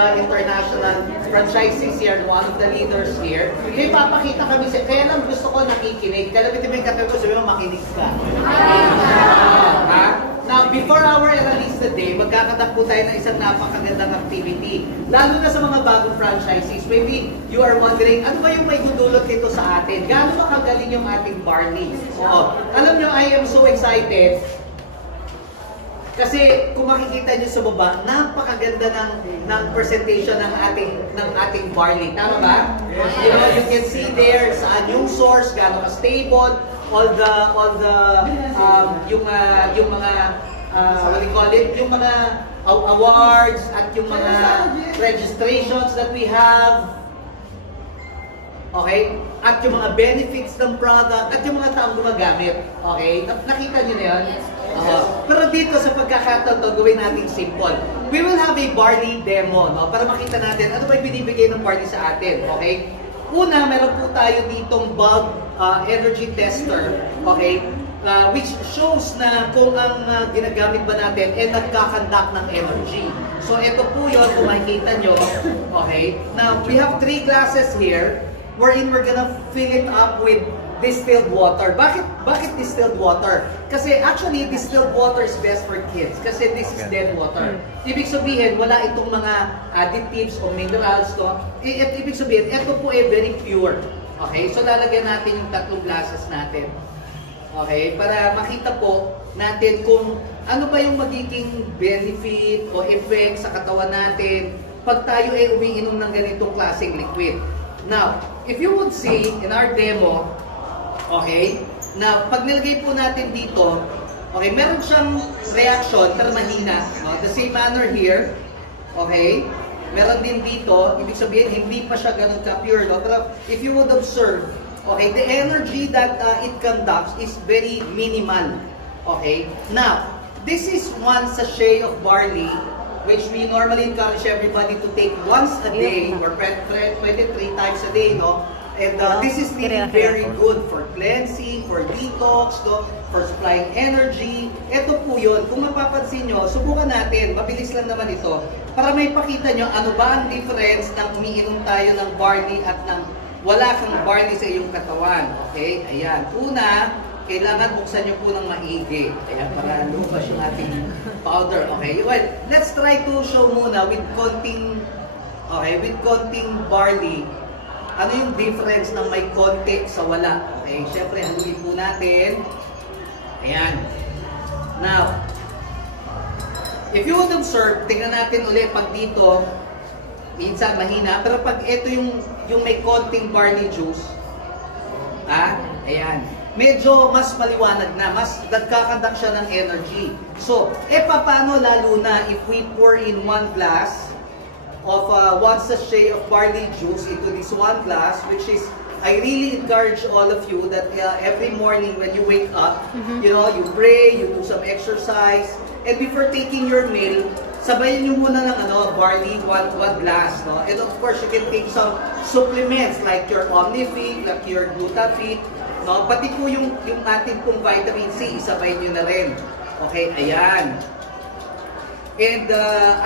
International franchisees here, one of the leaders here. May papakita kami siya. Kaya lang gusto ko nakikinig. Kaya lang ito may kape ko, sabi mo makinig ka. Now, before our release today, magkakadak po tayo ng isang napakagandang activity. Lalo na sa mga bagong franchisees. Maybe you are wondering, ano ba yung may dudulot nito sa atin? Gaano ba kagaling yung ating barley? Oo. Alam nyo, I am so excited. Kasi kung makikita niyo sa baba, napakaganda ng presentation ng ating barley. Tama ba? Yes. You can see there saan yung source, gaano ka stable, all the yung mga what do you call it? Yung mga awards at yung mga registrations that we have. Okay? At yung mga benefits ng product at yung mga taong gumagamit. Okay? Nakita niyo na 'yon? Yes. Pero dito sa pagkakataon to, gawin natin simple. We will have a barley demo, no? Para makita natin ano ba yung binibigay ng barley sa atin, okay? Una, meron po tayo ditong bulb energy tester, okay? Which shows na kung ang ginagamit ba natin ay nagkakandak ng energy. So ito po yun, kung makikita nyo, okay? Now, we have 3 glasses here, wherein we're gonna fill it up with distilled water. Bakit distilled water? Kasi actually, distilled water is best for kids. Kasi this is dead water. Ibig sabihin, wala itong mga additives o minerals. No? Ibig sabihin, ito po ay very pure. Okay? So, lalagyan natin yung 3 glasses natin. Okay? Para makita po natin kung ano ba yung magiging benefit o effect sa katawan natin pag tayo ay umiinom ng ganitong klaseng liquid. Now, if you would see in our demo, okay? Now, pag nilagay po natin dito, okay, meron siyang reaction pero mahina. No? The same manner here, okay? Meron din dito, ibig sabihin, hindi pa siya ganun ka-pure. No? Pero if you would observe, okay, the energy that it conducts is very minimal. Okay? Now, this is 1 sachet of barley, which we normally encourage everybody to take once a day or 23 times a day, no? And this is really very good for cleansing, for detox, no? For supplying energy. Ito po yun. Kung mapapansin nyo, subukan natin. Mabilis lang naman ito. Para may pakita nyo, ano ba ang difference ng umiinom tayo ng barley at ng wala kang barley sa iyong katawan. Okay? Ayan. Una, kailangan buksan nyo po ng maigi. Ayan, para lumabas yung ating powder. Okay? Well, let's try to show muna with konting barley. Ano yung difference ng may konti sa wala? Okay, syempre, haluin po natin. Ayan. Now, if you would observe, tingnan natin ulit pag dito, minsan mahina, pero pag ito yung may konting barley juice, ayan, medyo mas maliwanag na, mas nagkakandak siya ng energy. So, paano lalo na if we pour in 1 glass of 1 sachet of barley juice into this 1 glass, which is, I really encourage all of you that every morning when you wake up, you know, you pray, you do some exercise, and before taking your meal, sabayin nyo muna ng barley 1 glass, no? And of course, you can take some supplements like your Omnifit, like your Glutafit, no? Pati po yung ating pong vitamin C, isabayin nyo na rin. Okay, ayan. And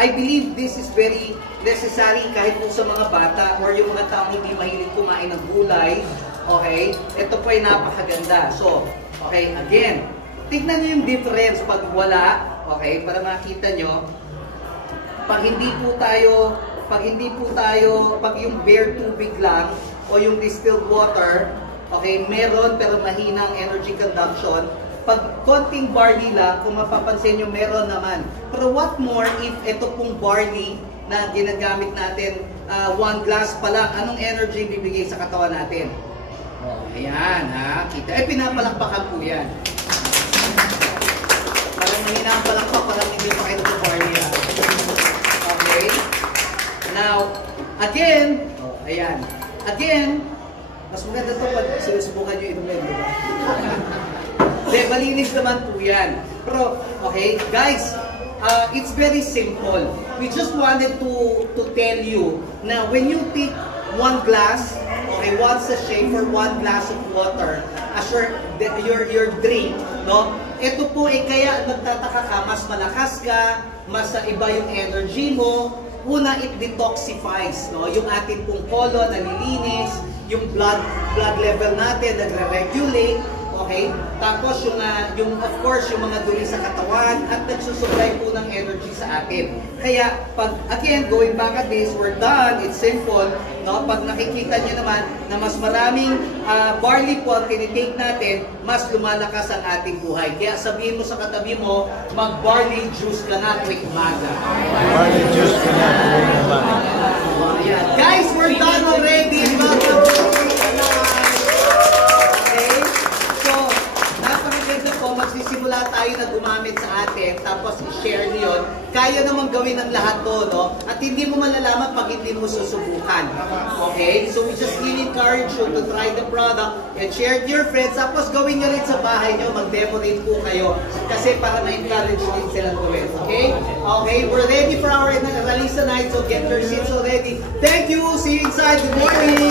I believe this is very necessary kahit po sa mga bata or yung mga taong hindi mahilig kumain ng gulay. Okay? Ito po ay napakaganda. So, okay, again, tignan nyo yung difference pag wala. Okay? Para makita nyo, pag yung bare tubig lang o yung distilled water, okay, meron pero mahina ang energy conduction. Pag konting barley lang, kung mapapansin nyo, meron naman. Pero what more if ito pong barley na ginagamit natin, 1 glass pa lang, anong energy bibigay sa katawan natin? Ayan, kita. Pinapalakpakan po yan. Parang mahina ang palakpak, parang hindi pa kayo ng barley. Okay? Now, again, ayan. Again, mas maganda ito pag sinusubukan nyo inumin, di ba? Malinis naman po yan. Pero, okay, guys, it's very simple. We just wanted to tell you na when you take 1 glass, okay, 1 sachet for 1 glass of water as your drink, no? Ito po kaya nagtataka ka, mas malakas ka, mas iba yung energy mo, Una, it detoxifies, no? Yung ating pong colon, nalilinis, yung blood level natin, nagre-regulate, okay? Tapos yung of course, yung mga dumi sa katawan at nagsusupply po ng energy sa atin. Kaya, again, going back at this, we're done, it's simple, no? Pag nakikita nyo naman na mas maraming barley po ang tinitake natin, mas lumalakas ang ating buhay. Kaya sabihin mo sa katabi mo, mag-barley juice ka na tuwing umaga. Barley juice ka na tuwing umaga. Guys, we're done already. Welcome to okay? So, napakaganda po, magsisimula tayo na gumamit sa atin, tapos i-share nyo yun. Kaya naman gawin ang lahat to, no? At hindi mo malalaman pag hindi mo susubukan. Okay? So, we just really encourage you to try the product and share it with your friends. Tapos gawin nyo rin sa bahay nyo, mag-demo rin po kayo. Kasi para ma-encourage din silang gawin. Okay? Okay, we're ready for our release tonight, so get your seats already. Thank you! See you inside. Good morning!